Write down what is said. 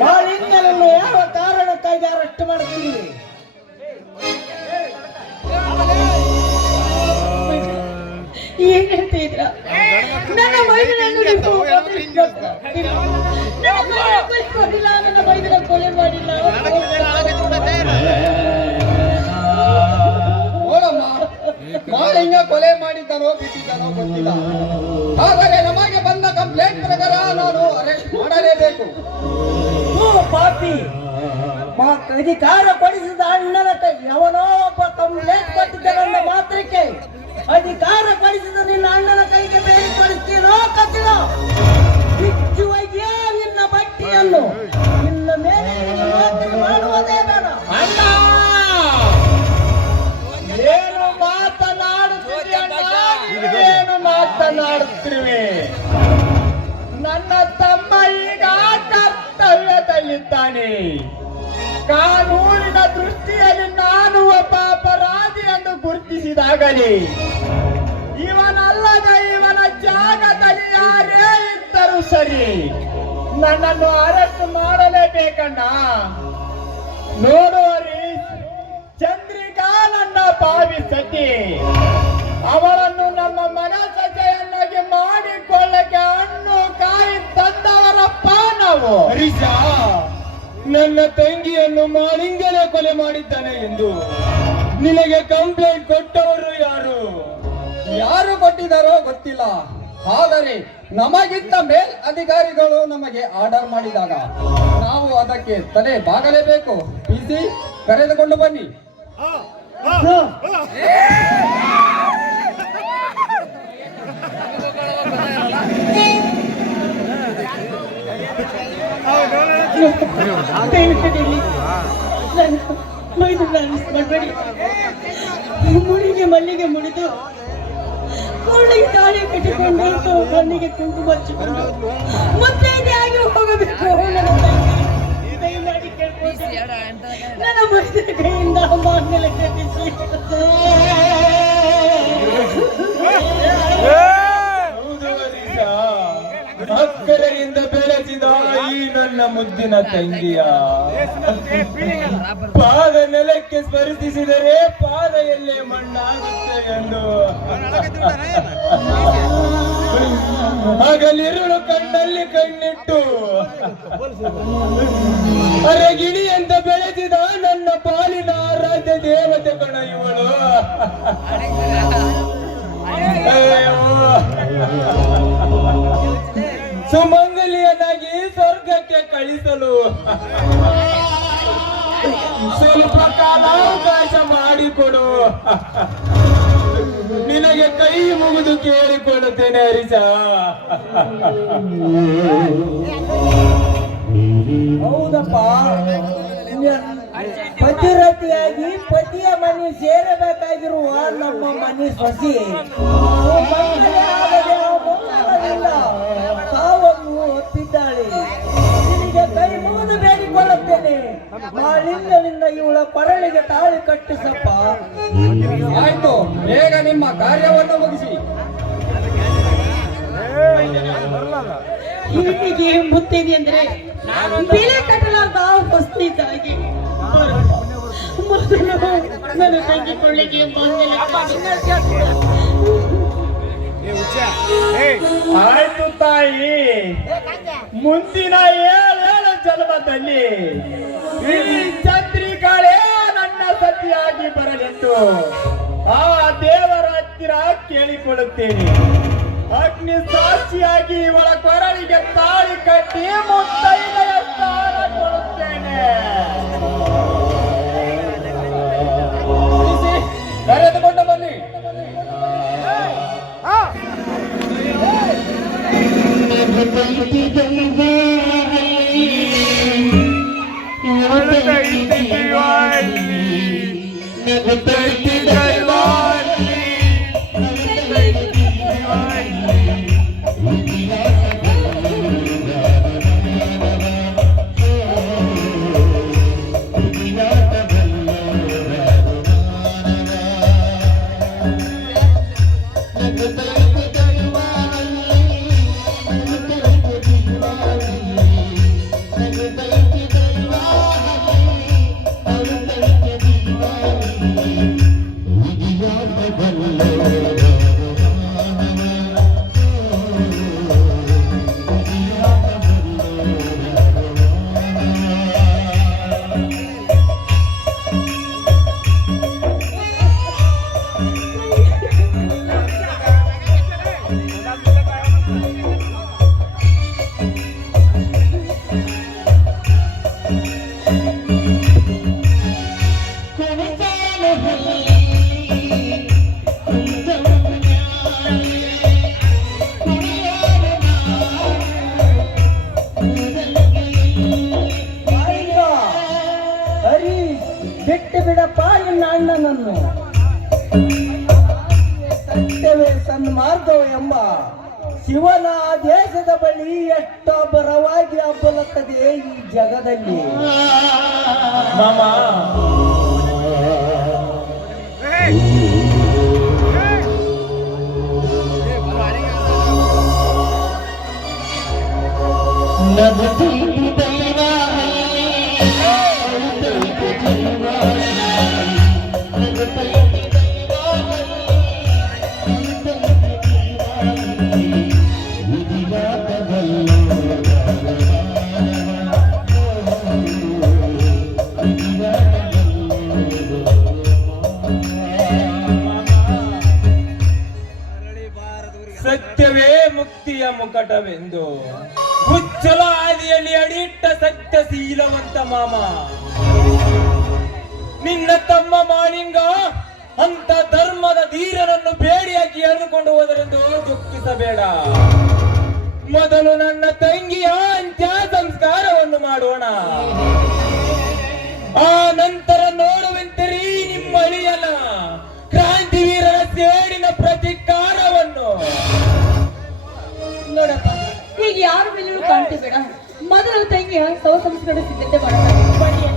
ಮಾಲಿನ್ಯವನ್ನು ಯಾವ ಕಾರಣಕ್ಕಾಗಿ ಅರೆಸ್ಟ್ ಮಾಡ್ತೀವಿ? ಏನ್ ಹೇಳ್ತಿದ್ರ? ನನ್ನ ಮೈದನನ್ನು ನೀವು ನನ್ನ ಮೈದನ ಕೊಲೆ ಮಾಡಿಲ್ಲ. ಮಾಲಿನ್ಯ ಕೊಲೆ ಮಾಡಿದ್ದಾನೋ ಬಿಟ್ಟಿದ್ದಾನೋ ಗೊತ್ತಿಲ್ಲ. ಆದರೆ ನಮಗೆ ಬಂದ ಕಂಪ್ಲೇಂಟ್ ಪ್ರಕಾರ ನಾನು ಅರೆಸ್ಟ್ ಮಾಡಲೇಬೇಕು. ಪಾಪಿ ಅಧಿಕಾರ ಪಡಿಸಿದ ಅಣ್ಣನ ಕೈ ಅವನೋ ಒಬ್ಬ ಕಂಪ್ಲೇಂಟ್ ಕೊಟ್ಟಿದ್ದಾನನ್ನ ಮಾತ್ರಕ್ಕೆ ಅಧಿಕಾರ ಪಡಿಸಿದ ನಿನ್ನ ಅಣ್ಣನ ಕೈಗೆ ಬೇಡಿಕೊಳ್ಳುತ್ತೀನೋ ಕತ್ತಿನ ಬಿಚ್ಚುವಯ್ಯೇ ನಿನ್ನ ಬಟ್ಟೆಯನ್ನು ನಿನ್ನ ಮೇಲೆ ಮಾಡುವುದೇ ಬೇಡ. ಅಣ್ಣ ಏನು ಮಾತನಾಡುತ್ತಿರುವೆ? ನನ್ನ ತಮ್ಮ ಈಗ ಕರ್ತವ್ಯದಲ್ಲಿದ್ದಾನೆ. ಕಾನೂನಿನ ದೃಷ್ಟಿಯಲ್ಲಿ ನಾನು ಒಬ್ಬ ಅಪರಾಧಿ ಎಂದು ಗುರುತಿಸಿದಾಗಲೇ ಇವನಲ್ಲದ ಇವನ ಜಾಗದಲ್ಲಿ ಯಾರೇ ಇದ್ದರೂ ಸರಿ ನನ್ನನ್ನು ಅರೆಸ್ಟ್ ಮಾಡಲೇಬೇಕಣ್ಣ. ನೋಡುವರಿ, ಚಂದ್ರಿಕಾ ನನ್ನ ಭಾವಿ ಸತಿ. ಅವಳನ್ನು ನಮ್ಮ ಮನ ಸಜೆಯನ್ನಾಗಿ ಮಾಡಿಕೊಳ್ಳಕ್ಕೆ ಹಣ್ಣು ಕಾಯಿ ತಂದವರಪ್ಪ ನಾವು. ಹರೀಶಾ, ನನ್ನ ತಂಗಿಯನ್ನು ಮಾಲಿಂಗನೇ ಕೊಲೆ ಮಾಡಿದ್ದಾನೆ ಎಂದು ನಿನಗೆ ಕಂಪ್ಲೇಂಟ್ ಕೊಟ್ಟವರು ಯಾರು? ಯಾರು ಕೊಟ್ಟಿದ್ದಾರೋ ಗೊತ್ತಿಲ್ಲ. ಆದರೆ ನಮಗಿಂತ ಮೇಲ್ ಅಧಿಕಾರಿಗಳು ನಮಗೆ ಆರ್ಡರ್ ಮಾಡಿದಾಗ ನಾವು ಅದಕ್ಕೆ ತಲೆ ಬಾಗಲೇಬೇಕು. ಪಿಸಿ ಕರೆದುಕೊಂಡು ಬನ್ನಿ. ಮುಡಿಗೆ ಮಲ್ಲಿಗೆ ಮುಡಿದು ಕೋಳಿಗೆ ತಾಳಿ ಕಟ್ಟಿಕೊಂಡು ಕಣ್ಣಿಗೆ ಕುಂಕುಮ ಹಚ್ಚಿಕೊಂಡು ಮುತ್ತೈದೆಯಾಗಿ ಹೋಗಬೇಕು. ದಯಮಾಡಿ ಕೇಳ್ಕೊಳ್ತೀನಿ, ನನ್ನ ಮೈದನ ಕೈಯಿಂದ ಮಾಂಗಲ್ಯ ಕಟ್ಟಿಸಿ. ಅಕ್ಕರೆಯಿಂದ ಬೆಳೆಸಿದ ಈ ನನ್ನ ಮುದ್ದಿನ ತಂಗಿಯ ಪಾದ ನೆಲಕ್ಕೆ ಸ್ಪರ್ಶಿಸಿದರೆ ಪಾದ ಎಲ್ಲೇ ಮಣ್ಣಾಗುತ್ತೆ ಎಂದು ಹಗಲಿರುಳು ಕಣ್ಣಲ್ಲಿ ಕಣ್ಣಿಟ್ಟು ಅರಗಿಣಿ ಅಂತ ಬೆಳೆಸಿದ ನನ್ನ ಪಾಲಿನ ಆರಾಧ್ಯ ದೇವತೆ ಕಣ ಇವಳು. ಸುಮಂಗಲಿಯನಾಗಿ ಸ್ವರ್ಗಕ್ಕೆ ಕಳಿಸಲು ಸ್ವಲ್ಪ ಕಾಲ ಅವಕಾಶ ಮಾಡಿಕೊಡು. ನಿನಗೆ ಕೈ ಮುಗಿದು ಕೇಳಿಕೊಳ್ಳುತ್ತೇನೆ ಹರೀಶ. ಹೌದಪ್ಪ, ಪತಿರತಿಯಾಗಿ ಪತಿಯ ಮನೆ ಸೇರಬೇಕಾಗಿರುವ ನಮ್ಮ ಮನೆ ಸೊಸಿ ಸಾವನ್ನು ಒಪ್ಪಿದ್ದಾಳೆ. ನಿನಗೆ ಕೈ ಮುಗಿದು ಬೇಡಿಕೊಳ್ಳುತ್ತೇನೆ. ಮಾಲಿನ್ಯದಿಂದ ಇವಳ ಕೊರಳಿಗೆ ತಾಳಿ ಕಟ್ಟಿಸಪ್ಪ. ಆಯ್ತು, ಬೇಗ ನಿಮ್ಮ ಕಾರ್ಯವನ್ನು ಮುಗಿಸಿ. ಹೀಗೆ ಮುತ್ತೈದೆ ಅಂದ್ರೆ ಬೆಲೆ ಕಟ್ಟಲಾರ್ದ ವಸ್ತು ಇದ್ದಾಗಿ ಮೊದಲು ನನ್ನ ತಂಗಿ ಕೊಳ್ಳಿಗೆ ಆಯ್ತು ತಾಯಿ, ಮುಂದಿನ 7 ಜನ್ಮದಲ್ಲಿ ಈ ಚಂದ್ರಿಕಾಳೆ ನನ್ನ ಸತಿಯಾಗಿ ಬರಲೆಂದು ಆ ದೇವರ ಹತ್ತಿರ ಕೇಳಿಕೊಳ್ಳುತ್ತೇನೆ. ಅಗ್ನಿ ಸಾಕ್ಷಿಯಾಗಿ ಇವಳ ಕೊರಳಿಗೆ ತಾಳಿ ಕಟ್ಟಿ ಮುತ್ತೈದೆಯ ಸ್ಥಾನ ಕೊಡುತ್ತೇನೆ. ಕರೆದುಕೊಂಡು ಬನ್ನಿ. ಭಾರ್ಗವ ಎಂಬ ಶಿವನ ದೇಶದ ಬಳಿ ಎಷ್ಟು ಬರವಾಗಿ ಹಬ್ಬಲತ್ತದೆ ಈ ಜಗದಲ್ಲಿ. ಮಾಮ ಸತ್ಯವೇ ಮುಕ್ತಿಯ ಮುಕಟವೆಂದು ಉಜ್ವಲ ಆದಿಯಲ್ಲಿ ಅಡಿಟ್ಟ ಸತ್ಯಶೀಲವಂತ ಮಾಮ. ನಿನ್ನ ತಮ್ಮ ಮಾಳಿಂಗ ಅಂತ ಧರ್ಮದ ಧೀರನನ್ನು ಬೇಡಿಯಾಗಿ ಎಳೆದುಕೊಂಡು ಹೋದರೆಂದು ದುಃಖಿಸಬೇಡ. ಮೊದಲು ನನ್ನ ತಂಗಿಯ ಅಂತ್ಯ ಸಂಸ್ಕಾರವನ್ನು ಮಾಡೋಣ. ಆ ನಂತರ ನೋಡುವಂತಿರಿ ನಿಮ್ಮ ಅಳಿಯನ ಕ್ರಾಂತಿವೀರರ ಸೇಡಿನ ಪ್ರತಿಕಾರವನ್ನು. ನೋಡಪ್ಪ, ಈಗ ಯಾರ ಮೇಲೂ ಕಾಣ್ತಿ ಬೇಡ. ಮೊದಲು ತಂಗಿಯ ಶವ ಸಂಸ್ಕಾರ ಸಿದ್ಧತೆ ಮಾಡೋಣ. ಬನ್ನಿ